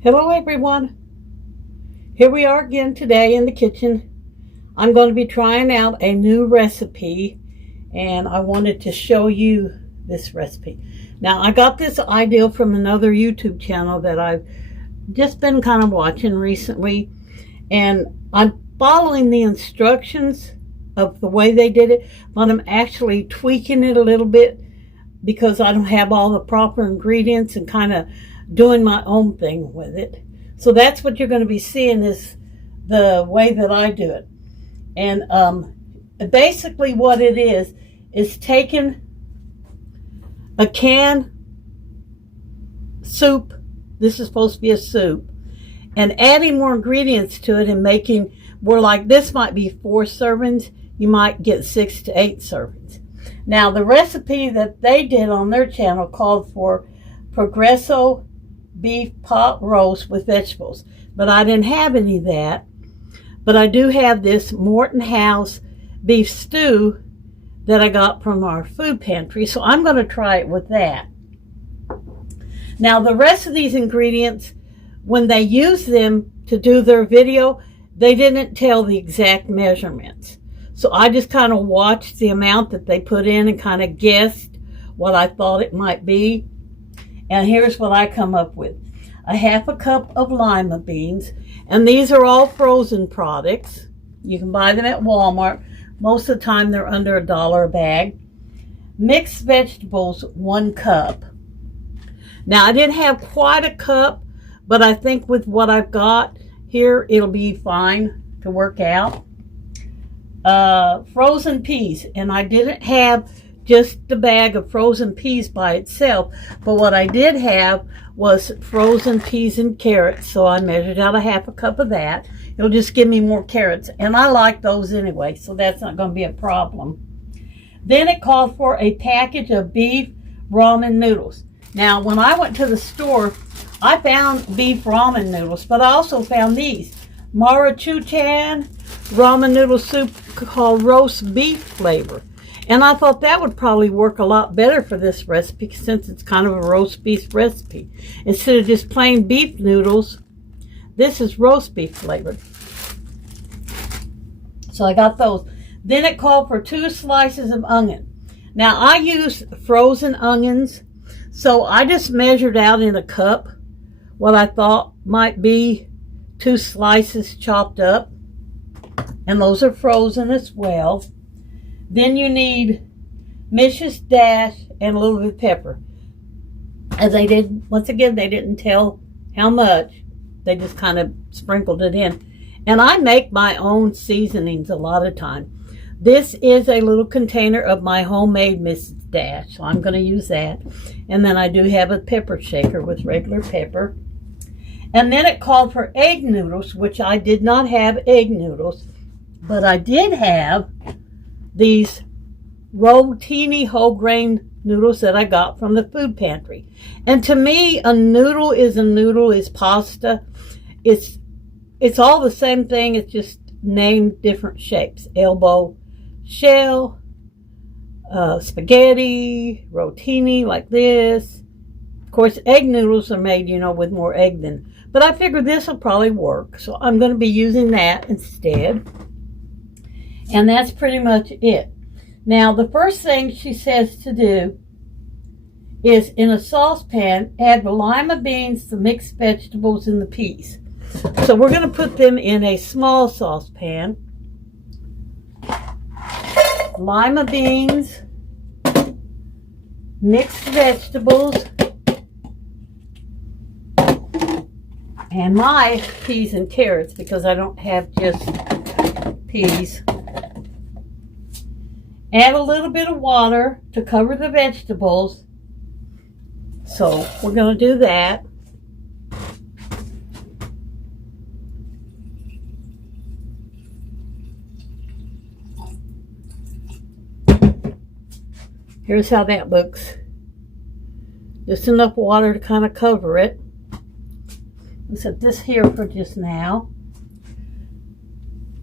Hello everyone. Here we are again today in the kitchen. I'm going to be trying out a new recipe and I wanted to show you this recipe. Now I got this idea from another YouTube channel that I've just been kind of watching recently, and I'm following the instructions of the way they did it, but I'm actually tweaking it a little bit because I don't have all the proper ingredients and kind of doing my own thing with it. So that's what you're going to be seeing, is the way that I do it. And basically what it is taking a can soup, this is supposed to be a soup, and adding more ingredients to it and making where, like, this might be 4 servings, you might get 6 to 8 servings. Now the recipe that they did on their channel called for Progresso beef pot roast with vegetables, but I didn't have any of that. But I do have this Morton House beef stew that I got from our food pantry, so I'm going to try it with that. Now the rest of these ingredients, when they use them to do their video, they didn't tell the exact measurements, so I just kind of watched the amount that they put in and kind of guessed what I thought it might be. And here's what I come up with. A half a cup of lima beans, and these are all frozen products. You can buy them at Walmart. Most of the time they're under $1 a bag. Mixed vegetables, 1 cup. Now I didn't have quite a cup, but I think with what I've got here, it'll be fine to work out. Frozen peas, and I didn't have just the bag of frozen peas by itself, but what I did have was frozen peas and carrots, so I measured out a half a cup of that. It'll just give me more carrots, and I like those anyway, so that's not going to be a problem. Then it called for a package of beef ramen noodles. Now when I went to the store, I found beef ramen noodles, but I also found these Maruchan ramen noodle soup called roast beef flavor. And I thought that would probably work a lot better for this recipe, since it's kind of a roast beef recipe. Instead of just plain beef noodles, this is roast beef flavored. So I got those. Then it called for 2 slices of onion. Now I use frozen onions, so I just measured out in a cup what I thought might be 2 slices chopped up. And those are frozen as well. Then you need Mrs. Dash and a little bit of pepper. As they did, once again, they didn't tell how much. They just kind of sprinkled it in. And I make my own seasonings a lot of time. This is a little container of my homemade Mrs. Dash, so I'm going to use that. And then I do have a pepper shaker with regular pepper. And then it called for egg noodles, which I did not have egg noodles, but I did have these Rotini whole grain noodles that I got from the food pantry. And to me, a noodle is pasta. It's all the same thing. It's just named different shapes. Elbow shell, spaghetti, rotini like this. Of course, egg noodles are made, with more egg than. But I figured this will probably work, so I'm going to be using that instead. And that's pretty much it. Now, the first thing she says to do is, in a saucepan, add the lima beans, the mixed vegetables, and the peas. So we're going to put them in a small saucepan. Lima beans, mixed vegetables, and my peas and carrots, because I don't have just peas. Add a little bit of water to cover the vegetables. So we're going to do that. Here's how that looks. Just enough water to kind of cover it. I'll set this here for just now.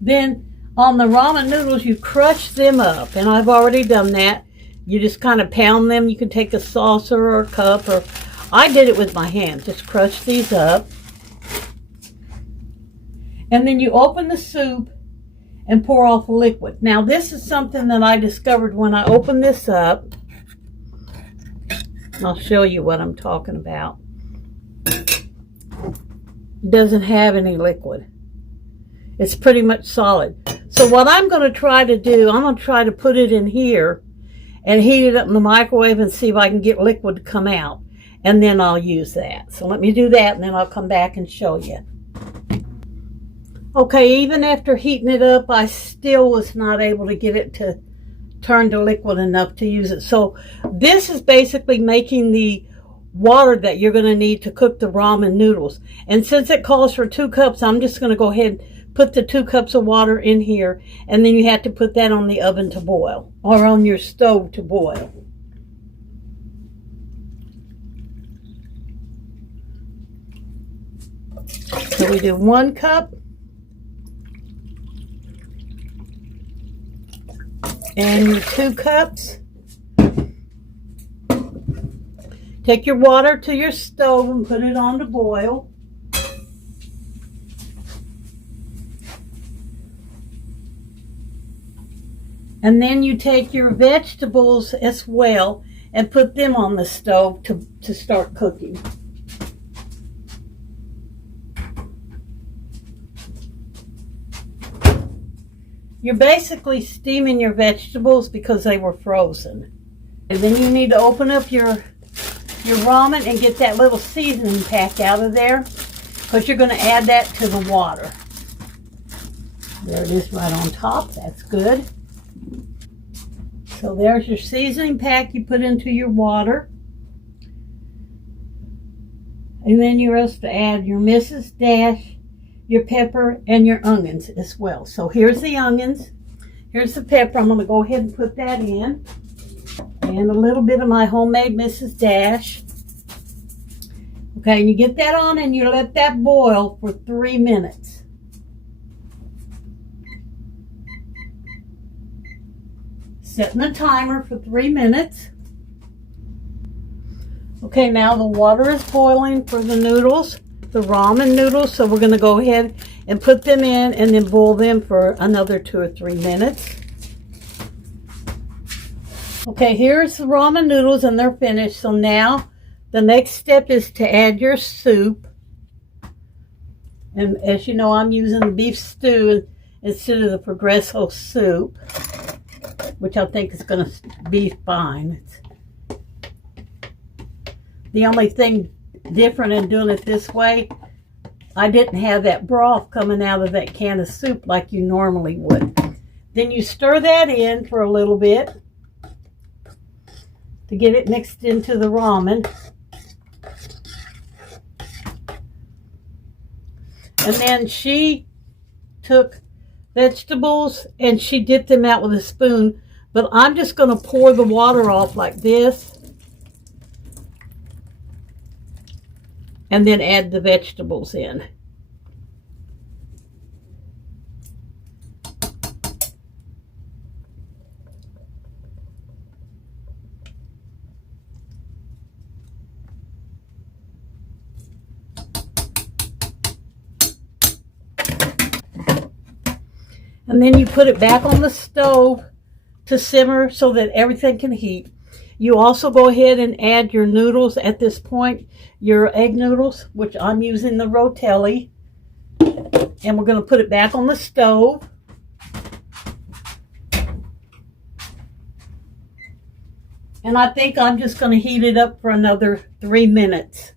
Then on the ramen noodles, you crush them up, and I've already done that. You just kind of pound them. You can take a saucer or a cup, or I did it with my hands. Just crush these up. And then you open the soup and pour off the liquid. Now this is something that I discovered when I opened this up. I'll show you what I'm talking about. It doesn't have any liquid. It's pretty much solid. So what I'm going to try to do, I'm going to try to put it in here and heat it up in the microwave and see if I can get liquid to come out. And then I'll use that. So let me do that and then I'll come back and show you. Okay, even after heating it up, I still was not able to get it to turn to liquid enough to use it. So this is basically making the water that you're going to need to cook the ramen noodles. And since it calls for 2 cups, I'm just going to go ahead and put the 2 cups of water in here, and then you have to put that on the oven to boil, or on your stove to boil. So we do 1 cup. And your 2 cups. Take your water to your stove and put it on to boil. And then you take your vegetables as well and put them on the stove to start cooking. You're basically steaming your vegetables because they were frozen. And then you need to open up your ramen and get that little seasoning pack out of there, because you're going to add that to the water. There it is right on top. That's good. So there's your seasoning pack you put into your water. And then you're supposed to add your Mrs. Dash, your pepper, and your onions as well. So here's the onions. Here's the pepper. I'm going to go ahead and put that in. And a little bit of my homemade Mrs. Dash. Okay, and you get that on and you let that boil for 3 minutes. Setting the timer for 3 minutes. Okay, now the water is boiling for the noodles, the ramen noodles. So we're going to go ahead and put them in and then boil them for another 2 or 3 minutes. Okay, here's the ramen noodles and they're finished. So now the next step is to add your soup. And as you know, I'm using the beef stew instead of the Progresso soup, which I think is going to be fine. The only thing different in doing it this way, I didn't have that broth coming out of that can of soup like you normally would. Then you stir that in for a little bit to get it mixed into the ramen. And then she took vegetables and she dipped them out with a spoon, but I'm just going to pour the water off like this and then add the vegetables in. And then you put it back on the stove to simmer so that everything can heat. You also go ahead and add your noodles at this point, your egg noodles, which I'm using the Rotelli. And we're going to put it back on the stove. And I think I'm just going to heat it up for another 3 minutes.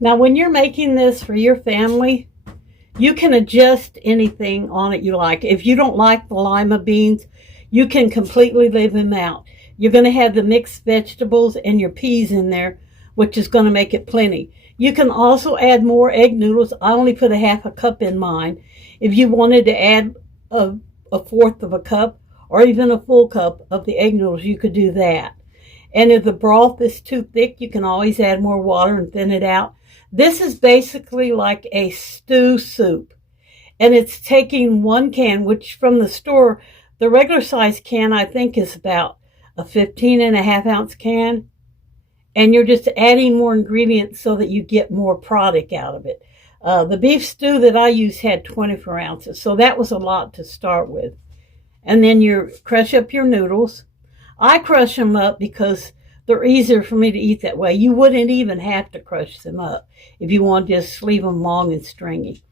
Now, when you're making this for your family, you can adjust anything on it you like. If you don't like the lima beans, you can completely leave them out. You're going to have the mixed vegetables and your peas in there, which is going to make it plenty. You can also add more egg noodles. I only put a half a cup in mine. If you wanted to add a fourth of a cup or even a full cup of the egg noodles, you could do that. And if the broth is too thick, you can always add more water and thin it out. This is basically like a stew soup. And it's taking 1 can, which from the store, the regular size can I think is about a 15.5-ounce can. And you're just adding more ingredients so that you get more product out of it. The beef stew that I used had 24 ounces, so that was a lot to start with. And then you crush up your noodles. I crush them up because they're easier for me to eat that way. You wouldn't even have to crush them up if you want to just leave them long and stringy.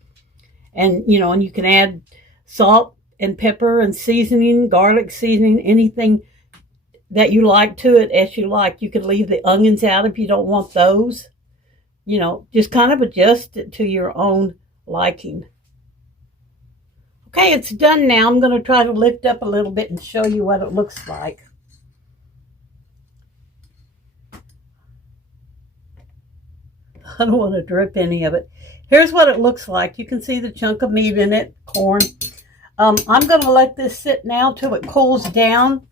And, and you can add salt and pepper and seasoning, garlic seasoning, anything that you like to it as you like. You could leave the onions out if you don't want those. Just kind of adjust it to your own liking. Okay, it's done now. I'm going to try to lift up a little bit and show you what it looks like. I don't want to drip any of it. Here's what it looks like. You can see the chunk of meat in it, corn. I'm going to let this sit now till it cools down.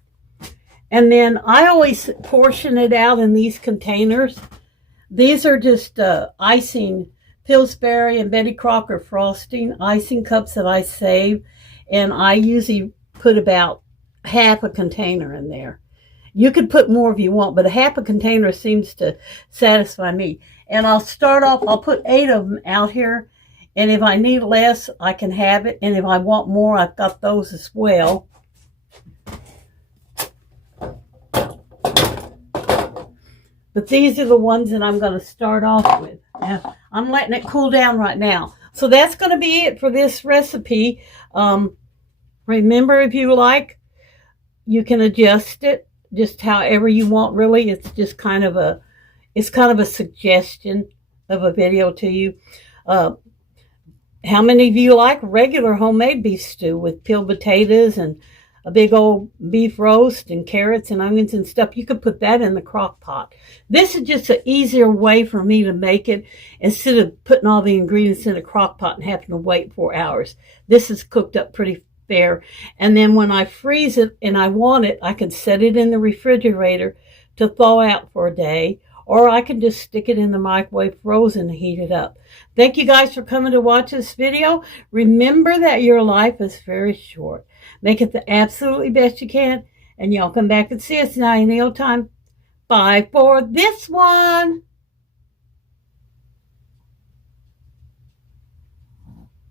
And then I always portion it out in these containers. These are just icing, Pillsbury and Betty Crocker frosting icing cups that I save. And I usually put about half a container in there. You could put more if you want, but a half a container seems to satisfy me. And I'll start off, I'll put 8 of them out here. And if I need less, I can have it. And if I want more, I've got those as well. But these are the ones that I'm going to start off with. Now, I'm letting it cool down right now. So that's going to be it for this recipe. Remember, if you like, you can adjust it just however you want, really. It's just kind of a suggestion of a video to you. How many of you like regular homemade beef stew with peeled potatoes and a big old beef roast and carrots and onions and stuff? You could put that in the crock pot. This is just an easier way for me to make it instead of putting all the ingredients in a crock pot and having to wait 4 hours. This is cooked up pretty fair. And then when I freeze it and I want it, I can set it in the refrigerator to thaw out for a day, or I can just stick it in the microwave frozen and heat it up. Thank you guys for coming to watch this video. Remember that your life is very short. Make it the absolutely best you can. And y'all come back and see us now any old time. Bye for this one.